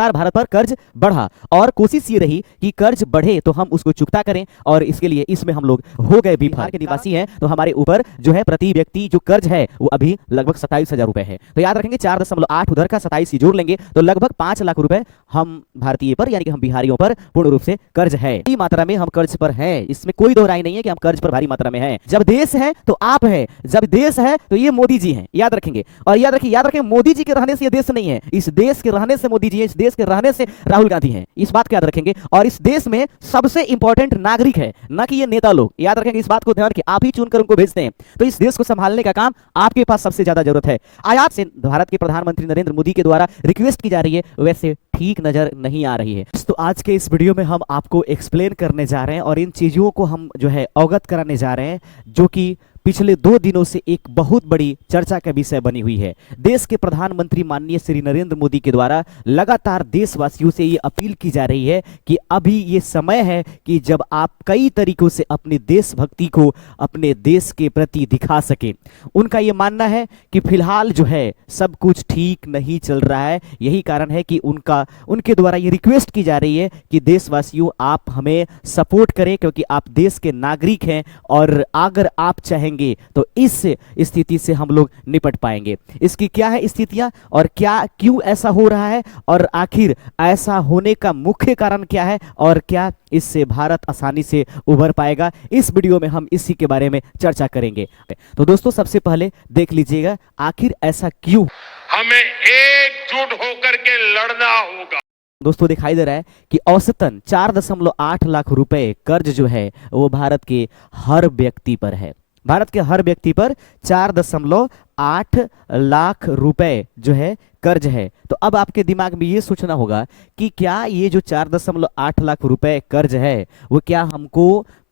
भारत पर कर्ज बढ़ा और कोशिश ये रही कि कर्ज बढ़े तो हम उसको चुकता करें और इसके लिए इसमें हम लोग हो गए विफल। बिहार के निवासी हैं तो हमारे ऊपर जो है प्रति व्यक्ति जो कर्ज है वो अभी लगभग 27,000 रुपए है। तो याद रखेंगे 4.8 उधर का 27 जोड़ लेंगे तो लगभग 5 लाख रुपए हम भारतीय पर यानी कि हम बिहारियों पर पूर्ण रूप से कर्ज है। बड़ी मात्रा में हम कर्ज पर हैं, इसमें कोई दो राय नहीं है कि हम कर्ज पर भारी मात्रा में हैं। जब देश है तो आप है, जब देश है तो ये मोदी जी हैं, याद रखेंगे। और याद रखें मोदी जी के रहने से ये देश नहीं है, इस देश के रहने से मोदी जी है, इस देश के रहने से राहुल गांधी हैं, इस बात को याद रखेंगे। और इस देश में सबसे इंपॉर्टेंट नागरिक है, ना कि ये नेता लोग, याद रखेंगे इस बात को ध्यान रखें। आप ही चुनकर उनको भेजते हैं, तो इस देश को संभालने का काम आपके पास सबसे ज्यादा जरूरत है। आयात से भारत के प्रधानमंत्री नरेंद्र मोदी के द्वारा रिक्वेस्ट की जा रही है, वैसे ठीक नजर नहीं आ रही है। तो आज के इस वीडियो में हम आपको एक्सप्लेन करने जा रहे हैं और इन चीजों को हम जो है अवगत कराने जा रहे हैं जो कि पिछले 2 दिनों से एक बहुत बड़ी चर्चा का विषय बनी हुई है। देश के प्रधानमंत्री माननीय श्री नरेंद्र मोदी के द्वारा लगातार देशवासियों से ये अपील की जा रही है कि अभी ये समय है कि जब आप कई तरीकों से अपनी देशभक्ति को अपने देश के प्रति दिखा सकें। उनका ये मानना है कि फिलहाल जो है सब कुछ ठीक नहीं चल रहा है, यही कारण है कि उनके द्वारा ये रिक्वेस्ट की जा रही है कि देशवासियों आप हमें सपोर्ट करें क्योंकि आप देश के नागरिक हैं और अगर आप चाहेंगे तो इस स्थिति से हम लोग निपट पाएंगे। इसकी क्या है स्थितियां और क्यों ऐसा हो रहा है और आखिर ऐसा होने का मुख्य कारण क्या है और क्या इससे भारत आसानी से उभर पाएगा, इस वीडियो में हम इसी के बारे में चर्चा करेंगे। तो दोस्तों सबसे पहले देख लीजिएगा आखिर ऐसा क्यों। हमें एकजुट होकर के लड़ना होगा। दोस्तों दिखाई दे रहा है कि औसतन 4.8 लाख रुपए कर्ज जो है वो भारत के हर व्यक्ति पर है। भारत के हर व्यक्ति पर 4.8 लाख रुपए जो है कर्ज है। तो अब आपके दिमाग में ये सोचना होगा कि क्या ये जो 4.8 लाख रुपए कर्ज है वो क्या हमको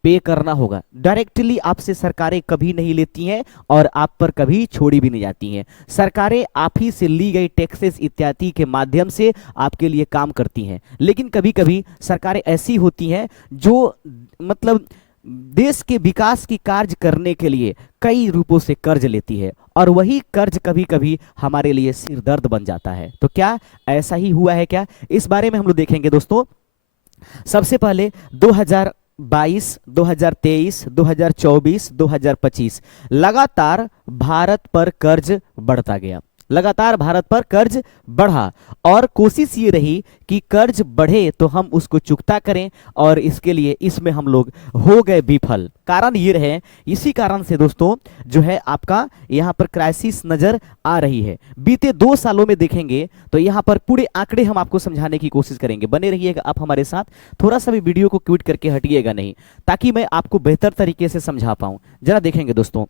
पे करना होगा। डायरेक्टली आपसे सरकारें कभी नहीं लेती हैं और आप पर कभी छोड़ी भी नहीं जाती हैं। सरकारें आप ही से ली गई टैक्सेस इत्यादि के माध्यम से आपके लिए काम करती हैं, लेकिन कभी कभी सरकारें ऐसी होती हैं जो मतलब देश के विकास की कार्य करने के लिए कई रूपों से कर्ज लेती है और वही कर्ज कभी कभी हमारे लिए सिर दर्द बन जाता है। तो क्या ऐसा ही हुआ है क्या, इस बारे में हम लोग देखेंगे दोस्तों। सबसे पहले 2022, 2023, 2024, 2025 लगातार भारत पर कर्ज बढ़ता गया, लगातार भारत पर कर्ज बढ़ा और कोशिश ये रही कि कर्ज बढ़े तो हम उसको चुकता करें और इसके लिए इसमें हम लोग हो गए विफल। कारण ये रहे, इसी कारण से दोस्तों जो है आपका यहाँ पर क्राइसिस नजर आ रही है। बीते 2 सालों में देखेंगे तो यहाँ पर पूरे आंकड़े हम आपको समझाने की कोशिश करेंगे। बने रहिएगा आप हमारे साथ, थोड़ा सा भी वीडियो को क्विट करके हटिएगा नहीं ताकि मैं आपको बेहतर तरीके से समझा पाऊं। जरा देखेंगे दोस्तों,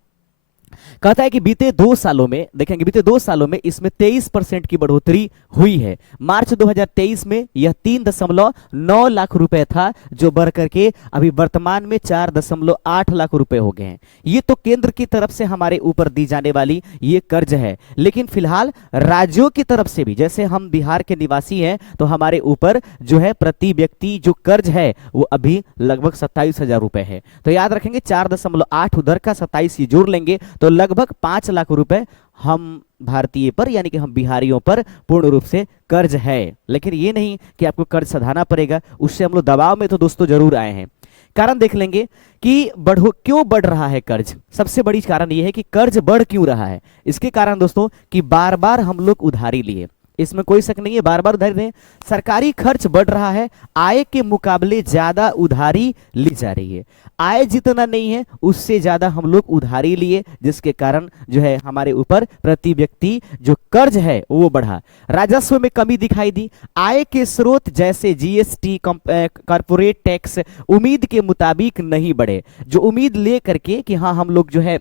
कहता है कि बीते 2 सालों में देखेंगे, बीते 2 सालों में इसमें 23% की बढ़ोतरी हुई है। मार्च 2023 में यह 3.9 लाख रुपए था जो बढ़ करके अभी वर्तमान में 4.8 लाख रुपए हो गए हैं। ये तो केंद्र की तरफ से हमारे ऊपर दी जाने वाली ये कर्ज है, लेकिन फिलहाल राज्यों की तरफ से भी, जैसे हम बिहार के निवासी हैं तो हमारे ऊपर जो है प्रति व्यक्ति जो कर्ज है वो अभी लगभग 27,000 रुपए है। तो याद रखेंगे 4.8 उधर का 27 ये जोड़ लेंगे तो लगभग 5 लाख रुपए हम भारतीय पर यानी कि हम बिहारियों पर पूर्ण रूप से कर्ज है। लेकिन ये नहीं कि आपको कर्ज सधाना पड़ेगा, उससे हम लोग दबाव में तो दोस्तों जरूर आए हैं। कारण देख लेंगे कि क्यों बढ़ रहा है कर्ज। सबसे बड़ी कारण यह है कि कर्ज बढ़ क्यों रहा है। इसके कारण दोस्तों कि बार बार हम लोग उधारी लिए, इसमें कोई शक नहीं है, बार बार उधारी दें। सरकारी खर्च बढ़ रहा है, आय के मुकाबले ज्यादा उधारी ली जा रही है। आय जितना नहीं है उससे ज्यादा हम लोग उधारी लिए, जिसके कारण जो है हमारे ऊपर प्रति व्यक्ति जो कर्ज है वो बढ़ा। राजस्व में कमी दिखाई दी। आय के स्रोत जैसे जीएसटी, कॉर्पोरेट टैक्स उम्मीद के मुताबिक नहीं बढ़े। जो उम्मीद ले करके कि हाँ हम लोग जो है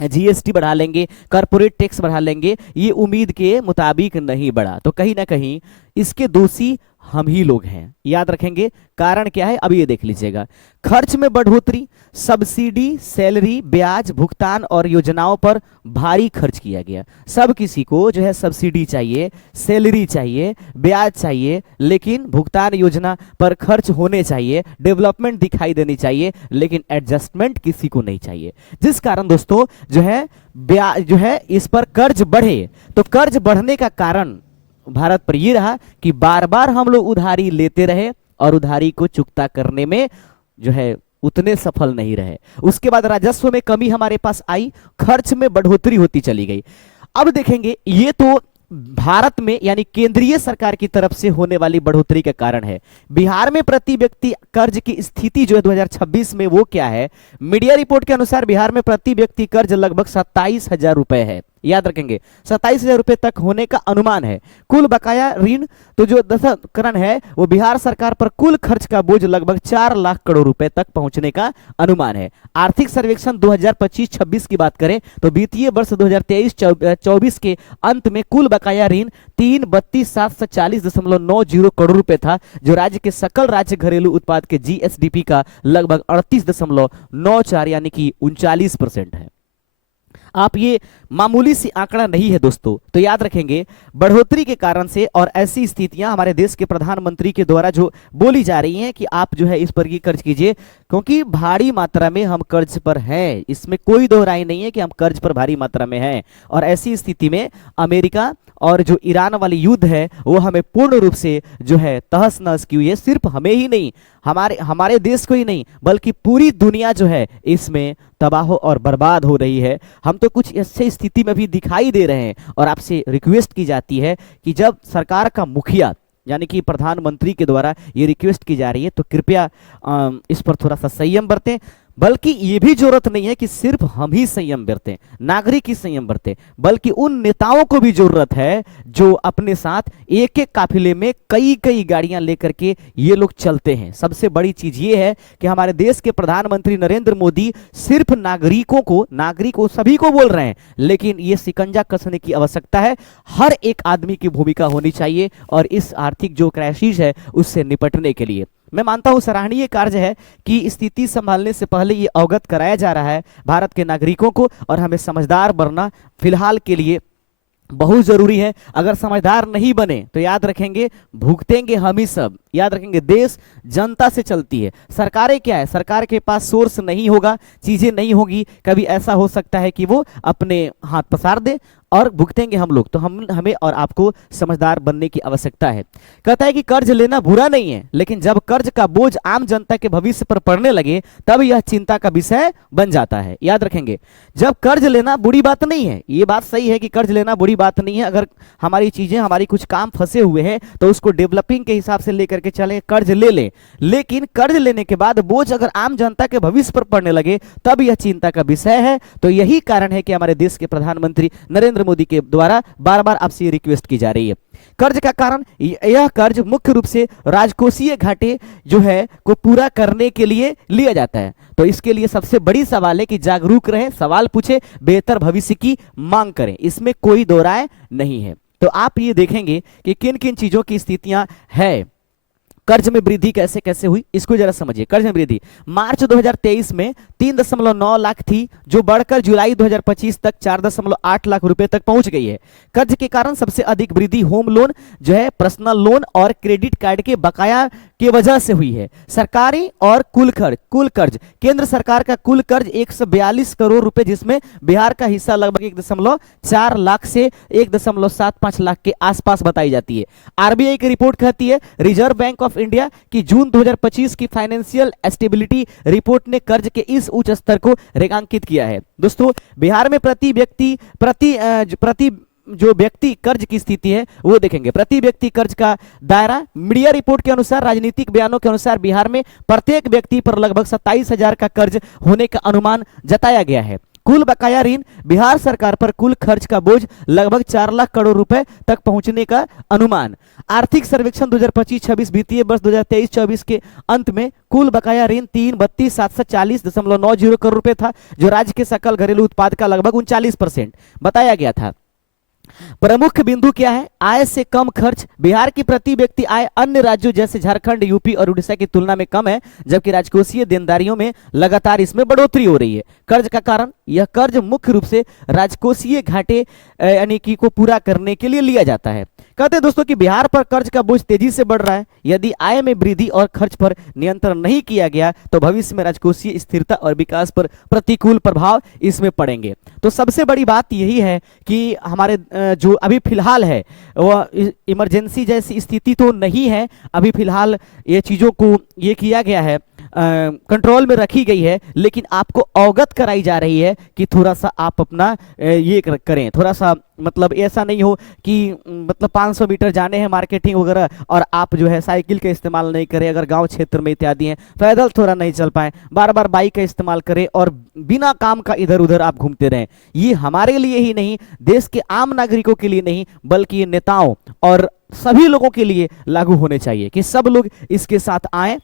जीएसटी बढ़ा लेंगे, कॉर्पोरेट टैक्स बढ़ा लेंगे, ये उम्मीद के मुताबिक नहीं बढ़ा। तो कहीं ना कहीं इसके दोषी हम ही लोग हैं। याद रखेंगे कारण क्या है, अब ये देख लीजिएगा। खर्च में बढ़ोतरी, सब्सिडी, सैलरी, ब्याज भुगतान और योजनाओं पर भारी खर्च किया गया। सब किसी को जो है सब्सिडी चाहिए, सैलरी चाहिए, ब्याज चाहिए, लेकिन भुगतान योजना पर खर्च होने चाहिए, डेवलपमेंट दिखाई देनी चाहिए, लेकिन एडजस्टमेंट किसी को नहीं चाहिए। जिस कारण दोस्तों जो है ब्याज जो है इस पर कर्ज बढ़े। तो कर्ज बढ़ने का कारण भारत पर यह रहा कि बार बार हम लोग उधारी लेते रहे और उधारी को चुकता करने में जो है उतने सफल नहीं रहे। उसके बाद राजस्व में कमी हमारे पास आई, खर्च में बढ़ोतरी होती चली गई। अब देखेंगे ये तो भारत में यानी केंद्रीय सरकार की तरफ से होने वाली बढ़ोतरी के कारण है। बिहार में प्रति व्यक्ति कर्ज की स्थिति जो है 2026 में वो क्या है? मीडिया रिपोर्ट के अनुसार बिहार में प्रति व्यक्ति कर्ज लगभग 27,000 रुपए है। याद रखेंगे 27,000 रुपए तक होने का अनुमान है। कुल बकाया ऋण तो जो दशकरण है वो बिहार सरकार पर कुल खर्च का बोझ लगभग 4 लाख करोड़ रुपए तक पहुंचने का अनुमान है। आर्थिक सर्वेक्षण 2025-26 की बात करें तो वित्तीय वर्ष 2023-24 के अंत में कुल बकाया ऋण 332,740.90 करोड़ रुपए था, जो राज्य के सकल राज्य घरेलू उत्पाद के जीएसडीपी का लगभग 38.94 यानी कि 39% है। आप ये मामूली सी आंकड़ा नहीं है दोस्तों, तो याद रखेंगे बढ़ोतरी के कारण से और ऐसी स्थितियां हमारे देश के प्रधानमंत्री के द्वारा जो बोली जा रही हैं कि आप जो है इस पर की कर्ज कीजिए, क्योंकि भारी मात्रा में हम कर्ज पर हैं, इसमें कोई दो राय नहीं है कि हम कर्ज पर भारी मात्रा में हैं। और ऐसी स्थिति में अमेरिका और जो ईरान वाली युद्ध है वो हमें पूर्ण रूप से जो है तहस नहस की हुई है। सिर्फ हमें ही नहीं, हमारे देश को ही नहीं बल्कि पूरी दुनिया जो है इसमें तबाह और बर्बाद हो रही है। हम तो कुछ ऐसी स्थिति में भी दिखाई दे रहे हैं और आपसे रिक्वेस्ट की जाती है कि जब सरकार का मुखिया यानी कि प्रधानमंत्री के द्वारा ये रिक्वेस्ट की जा रही है तो कृपया इस पर थोड़ा सा संयम बरतें। बल्कि ये भी जरूरत नहीं है कि सिर्फ हम ही संयम बरतें, नागरिक ही संयम बरतें, बल्कि उन नेताओं को भी जरूरत है जो अपने साथ एक एक काफिले में कई कई गाड़ियां लेकर के ये लोग चलते हैं। सबसे बड़ी चीज ये है कि हमारे देश के प्रधानमंत्री नरेंद्र मोदी सिर्फ नागरिकों सभी को बोल रहे हैं, लेकिन ये शिकंजा कसने की आवश्यकता है। हर एक आदमी की भूमिका होनी चाहिए और इस आर्थिक जो क्राइसिस है उससे निपटने के लिए मैं मानता हूं सराहनीय कार्य है कि स्थिति संभालने से पहले ये अवगत कराया जा रहा है भारत के नागरिकों को, और हमें समझदार बनना फिलहाल के लिए बहुत जरूरी है। अगर समझदार नहीं बने तो याद रखेंगे भुगतेंगे हम ही सब। याद रखेंगे देश जनता से चलती है। सरकारें क्या है, सरकार के पास सोर्स नहीं होगा, चीजें नहीं होगी, कभी ऐसा हो सकता है कि वो अपने हाथ पसार दे और भुगतेंगे हम लोग। तो हमें और आपको समझदार बनने की आवश्यकता है। कहता है कि कर्ज लेना बुरा नहीं है, लेकिन जब कर्ज का बोझ आम जनता के भविष्य पर पड़ने लगे तब यह चिंता का विषय बन जाता है। याद रखेंगे जब कर्ज लेना बुरी बात नहीं है, ये बात सही है कि कर्ज लेना बुरी बात नहीं है। अगर हमारी चीजें हमारी कुछ काम फंसे हुए हैं तो उसको डेवलपिंग के हिसाब से लेकर के चलें, कर्ज ले लें, लेकिन कर्ज लेने के बाद बोझ अगर आम जनता के भविष्य पर पड़ने लगे तब यह चिंता का विषय है। तो यही कारण है कि हमारे देश के प्रधानमंत्री नरेंद्र मोदी के द्वारा बार बार आपसे ये रिक्वेस्ट की जा रही है। कर्ज का कारण यह कर्ज मुख्य रूप से राजकोषीय घाटे जो है को पूरा करने के लिए लिया जाता है। तो इसके लिए सबसे बड़ी सवाल है कि जागरूक रहें, सवाल पूछे, बेहतर भविष्य की मांग करें, इसमें कोई दो राय नहीं है। तो आप ये देखेंगे कि किन किन चीजों की स्थितियां है। कर्ज में वृद्धि कैसे कैसे हुई इसको जरा समझिए। कर्ज में वृद्धि मार्च 2023 में 3.9 लाख थी, जो बढ़कर जुलाई 2025 तक 4.8 लाख रुपए तक पहुंच गई है। कर्ज के कारण सबसे अधिक वृद्धि होम लोन जो है, पर्सनल लोन और क्रेडिट कार्ड के बकाया की वजह से हुई है। सरकारी और कुल कर्ज केंद्र सरकार का कुल कर्ज 142 करोड़ रुपए, जिसमें बिहार का हिस्सा लगभग 1.4 लाख से 1.75 लाख के आसपास बताई जाती है। आरबीआई की रिपोर्ट कहती है, रिजर्व बैंक ऑफ इंडिया की जून 2025 की फाइनेंशियल स्टेबिलिटी रिपोर्ट ने कर्ज के इस उच्च स्तर को रेखांकित किया है। दोस्तों बिहार में प्रति जो व्यक्ति कर्ज की स्थिति है वो देखेंगे। प्रति व्यक्ति कर्ज का दायरा मीडिया रिपोर्ट के अनुसार, राजनीतिक बयानों के अनुसार बिहार में प्रत्येक व्यक्ति पर लगभग 27,000 का कर्ज होने का अनुमान जताया गया है। कुल बकाया ऋण बिहार सरकार पर कुल खर्च का बोझ लगभग 4 लाख करोड़ रुपए तक पहुंचने का अनुमान। आर्थिक सर्वेक्षण 2025-26 वित्तीय वर्ष 2023-24 के अंत में कुल बकाया ऋण 332,740.90 करोड़ रुपए था, जो राज्य के सकल घरेलू उत्पाद का लगभग 39% बताया गया था। प्रमुख बिंदु क्या है? आय से कम खर्च। बिहार की प्रति व्यक्ति आय अन्य राज्यों जैसे झारखंड, यूपी और उड़ीसा की तुलना में कम है, जबकि राजकोषीय देनदारियों में लगातार इसमें बढ़ोतरी हो रही है। कर्ज का कारण, यह कर्ज मुख्य रूप से राजकोषीय घाटे यानी कि को पूरा करने के लिए लिया जाता है। कहते हैं दोस्तों कि बिहार पर कर्ज का बोझ तेजी से बढ़ रहा है। यदि आय में वृद्धि और खर्च पर नियंत्रण नहीं किया गया तो भविष्य में राजकोषीय स्थिरता और विकास पर प्रतिकूल प्रभाव इसमें पड़ेंगे। तो सबसे बड़ी बात यही है कि हमारे जो अभी फिलहाल है वह इमरजेंसी जैसी स्थिति तो नहीं है, अभी फिलहाल ये चीज़ों को ये किया गया है, कंट्रोल में रखी गई है, लेकिन आपको अवगत कराई जा रही है कि थोड़ा सा आप अपना ये करें, थोड़ा सा मतलब ऐसा नहीं हो कि मतलब 500 मीटर जाने हैं मार्केटिंग वगैरह और आप जो है साइकिल का इस्तेमाल नहीं करें, अगर गांव क्षेत्र में इत्यादि हैं पैदल थोड़ा नहीं चल पाए, बार बार बाइक का इस्तेमाल करें और बिना काम का इधर उधर आप घूमते रहें। ये हमारे लिए ही नहीं, देश के आम नागरिकों के लिए नहीं, बल्कि ये नेताओं और सभी लोगों के लिए लागू होने चाहिए कि सब लोग इसके साथ आए।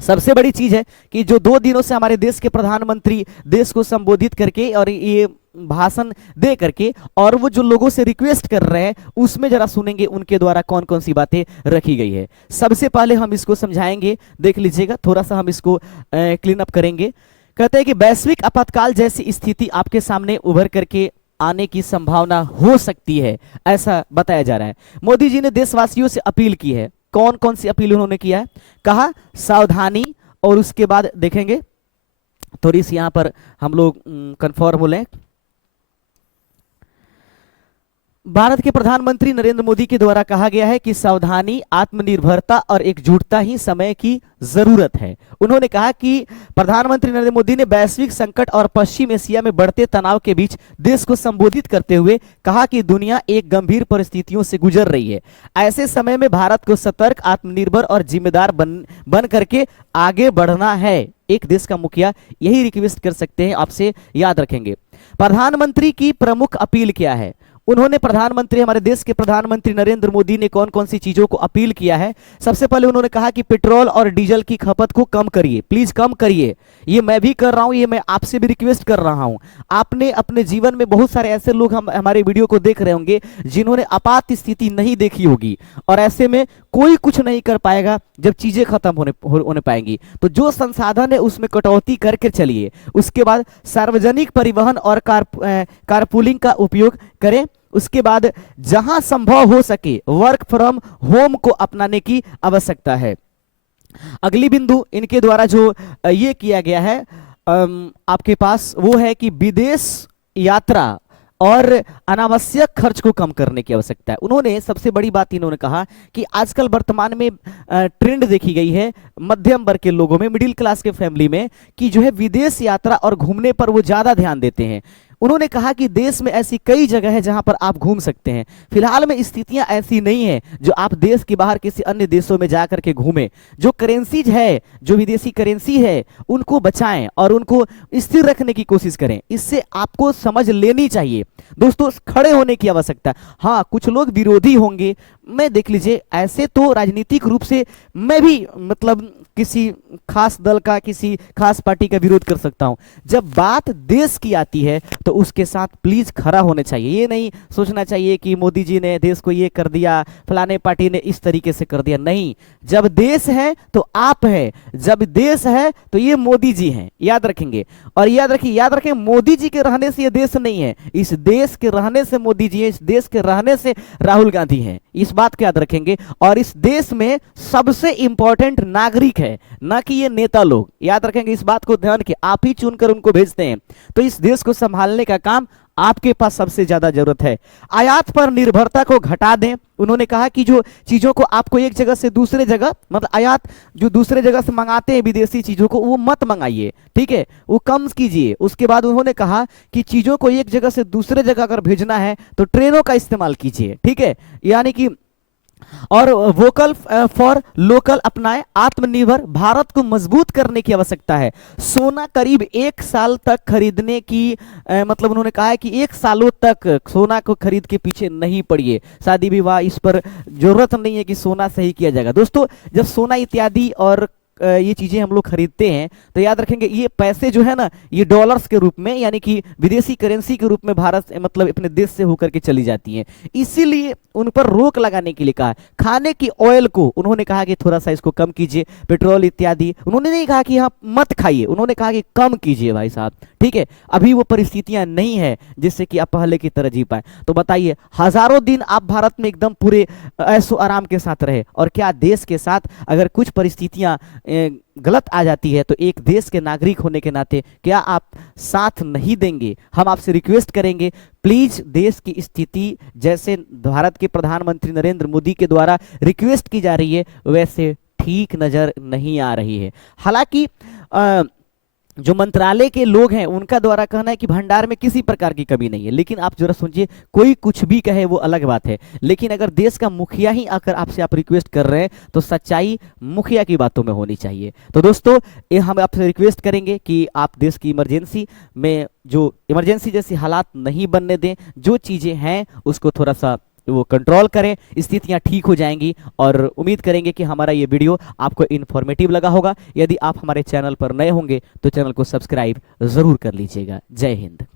सबसे बड़ी चीज है कि जो 2 दिनों से हमारे देश के प्रधानमंत्री देश को संबोधित करके और ये भाषण दे करके और वो जो लोगों से रिक्वेस्ट कर रहे हैं उसमें जरा सुनेंगे उनके द्वारा कौन कौन सी बातें रखी गई है। सबसे पहले हम इसको समझाएंगे, देख लीजिएगा, थोड़ा सा हम इसको क्लीन अप करेंगे। कहते हैं कि वैश्विक आपातकाल जैसी स्थिति आपके सामने उभर करके आने की संभावना हो सकती है, ऐसा बताया जा रहा है। मोदी जी ने देशवासियों से अपील की है। कौन कौन सी अपील उन्होंने किया है? कहा सावधानी, और उसके बाद देखेंगे थोड़ी सी यहां पर हम लोग कंफर्म हो लें। भारत के प्रधानमंत्री नरेंद्र मोदी के द्वारा कहा गया है कि सावधानी, आत्मनिर्भरता और एकजुटता ही समय की जरूरत है। उन्होंने कहा कि प्रधानमंत्री नरेंद्र मोदी ने वैश्विक संकट और पश्चिम एशिया में बढ़ते तनाव के बीच देश को संबोधित करते हुए कहा कि दुनिया एक गंभीर परिस्थितियों से गुजर रही है। ऐसे समय में भारत को सतर्क, आत्मनिर्भर और जिम्मेदार बन करके आगे बढ़ना है। एक देश का मुखिया यही रिक्वेस्ट कर सकते हैं, आपसे याद रखेंगे। प्रधानमंत्री की प्रमुख अपील क्या है? उन्होंने प्रधानमंत्री, हमारे देश के प्रधानमंत्री नरेंद्र मोदी ने कौन कौन सी चीजों को अपील किया है? सबसे पहले उन्होंने कहा कि पेट्रोल और डीजल की खपत को कम करिए, प्लीज कम करिए। ये मैं भी कर रहा हूं, ये मैं आपसे भी रिक्वेस्ट कर रहा हूं। आपने अपने जीवन में बहुत सारे ऐसे लोग हमारे वीडियो को देख रहे होंगे जिन्होंने आपात स्थिति नहीं देखी होगी, और ऐसे में कोई कुछ नहीं कर पाएगा जब चीजें खत्म होने पाएंगी। तो जो संसाधन है उसमें कटौती करके चलिए। उसके बाद सार्वजनिक परिवहन और कारपूलिंग का उपयोग करें। उसके बाद जहां संभव हो सके वर्क फ्रॉम होम को अपनाने की आवश्यकता है। अगली बिंदु इनके द्वारा जो ये किया गया है आपके पास, वो है कि विदेश यात्रा और अनावश्यक खर्च को कम करने की आवश्यकता है। उन्होंने सबसे बड़ी बात इन्होंने कहा कि आजकल वर्तमान में ट्रेंड देखी गई है मध्यम वर्ग के लोगों में, मिडिल क्लास के फैमिली में, कि जो है विदेश यात्रा और घूमने पर वो ज्यादा ध्यान देते हैं। उन्होंने कहा कि देश में ऐसी कई जगह है जहां पर आप घूम सकते हैं। फिलहाल में स्थितियां ऐसी नहीं है जो आप देश के बाहर किसी अन्य देशों में जाकर के घूमें। जो करेंसीज है, जो विदेशी करेंसी है, उनको बचाएं और उनको स्थिर रखने की कोशिश करें। इससे आपको समझ लेनी चाहिए दोस्तों, खड़े होने की आवश्यकता। हाँ, कुछ लोग विरोधी होंगे, मैं देख लीजिए, ऐसे तो राजनीतिक रूप से मैं भी मतलब किसी खास दल का, किसी खास पार्टी का विरोध कर सकता हूं। जब बात देश की आती है तो उसके साथ प्लीज खड़ा होना चाहिए। ये नहीं सोचना चाहिए कि मोदी जी ने देश को ये कर दिया, फलाने पार्टी ने इस तरीके से कर दिया। नहीं, जब देश है तो आप है, जब देश है तो ये मोदी जी हैं, याद रखेंगे। और याद रखें, मोदी जी के रहने से ये देश नहीं है, इस देश के रहने से मोदी जी है, इस देश के रहने से राहुल गांधी हैं। इस बात को याद रखेंगे। और इस देश में सबसे इंपॉर्टेंट नागरिक है, ना कि ये नेता लोग। याद रखेंगे इस बात को, ध्यान के आप ही चुनकर उनको भेजते हैं। तो इस देश को संभालने का काम आपके पास सबसे ज्यादा जरूरत है। आयात पर निर्भरता को घटा दें। उन्होंने कहा कि जो चीजों को आपको एक जगह से दूसरे जगह, मतलब आयात जो दूसरे जगह से मंगाते हैं विदेशी चीजों को, वो मत मंगाइए, ठीक है, वो कम कीजिए। उसके बाद उन्होंने कहा कि चीजों को एक जगह से दूसरे जगह अगर भेजना है तो ट्रेनों का इस्तेमाल कीजिए, ठीक है, यानी कि और वोकल फॉर लोकल अपनाएं। आत्मनिर्भर भारत को मजबूत करने की आवश्यकता है। सोना करीब 1 साल तक खरीदने की मतलब उन्होंने कहा है कि 1 सालों तक सोना को खरीद के पीछे नहीं पड़िए। शादी विवाह इस पर जरूरत नहीं है कि सोना सही किया जाएगा। दोस्तों, जब सोना इत्यादि और ये चीजें हम लोग खरीदते हैं तो याद रखेंगे ये पैसे जो है ना, ये डॉलर्स के रूप में, यानी कि विदेशी करेंसी के रूप में भारत मतलब अपने देश से होकर के चली जाती हैं। इसीलिए उन पर रोक लगाने के लिए कहा। खाने की ऑयल को उन्होंने कहा कि थोड़ा सा इसको कम कीजिए, पेट्रोल इत्यादि। उन्होंने नहीं कहा कि हाँ मत खाइए, उन्होंने कहा कि कम कीजिए भाई साहब, ठीक है, अभी वो परिस्थितियां नहीं है जिससे कि आप पहले की तरह जी पाए। तो बताइए, हजारों दिन आप भारत में एकदम पूरे ऐशो आराम के साथ रहे, और क्या देश के साथ अगर कुछ परिस्थितियां गलत आ जाती है तो एक देश के नागरिक होने के नाते क्या आप साथ नहीं देंगे? हम आपसे रिक्वेस्ट करेंगे, प्लीज देश की स्थिति जैसे भारत के प्रधानमंत्री नरेंद्र मोदी के द्वारा रिक्वेस्ट की जा रही है वैसे ठीक नजर नहीं आ रही है। हालांकि जो मंत्रालय के लोग हैं उनका द्वारा कहना है कि भंडार में किसी प्रकार की कमी नहीं है, लेकिन आप जरा सुनिए, कोई कुछ भी कहे वो अलग बात है, लेकिन अगर देश का मुखिया ही आकर आपसे आप रिक्वेस्ट कर रहे हैं तो सच्चाई मुखिया की बातों में होनी चाहिए। तो दोस्तों, ये हम आपसे रिक्वेस्ट करेंगे कि आप देश की इमरजेंसी में जो इमरजेंसी जैसी हालात नहीं बनने दें, जो चीज़ें हैं उसको थोड़ा सा वो कंट्रोल करें, स्थितियां ठीक हो जाएंगी। और उम्मीद करेंगे कि हमारा ये वीडियो आपको इन्फॉर्मेटिव लगा होगा। यदि आप हमारे चैनल पर नए होंगे तो चैनल को सब्सक्राइब जरूर कर लीजिएगा। जय हिंद।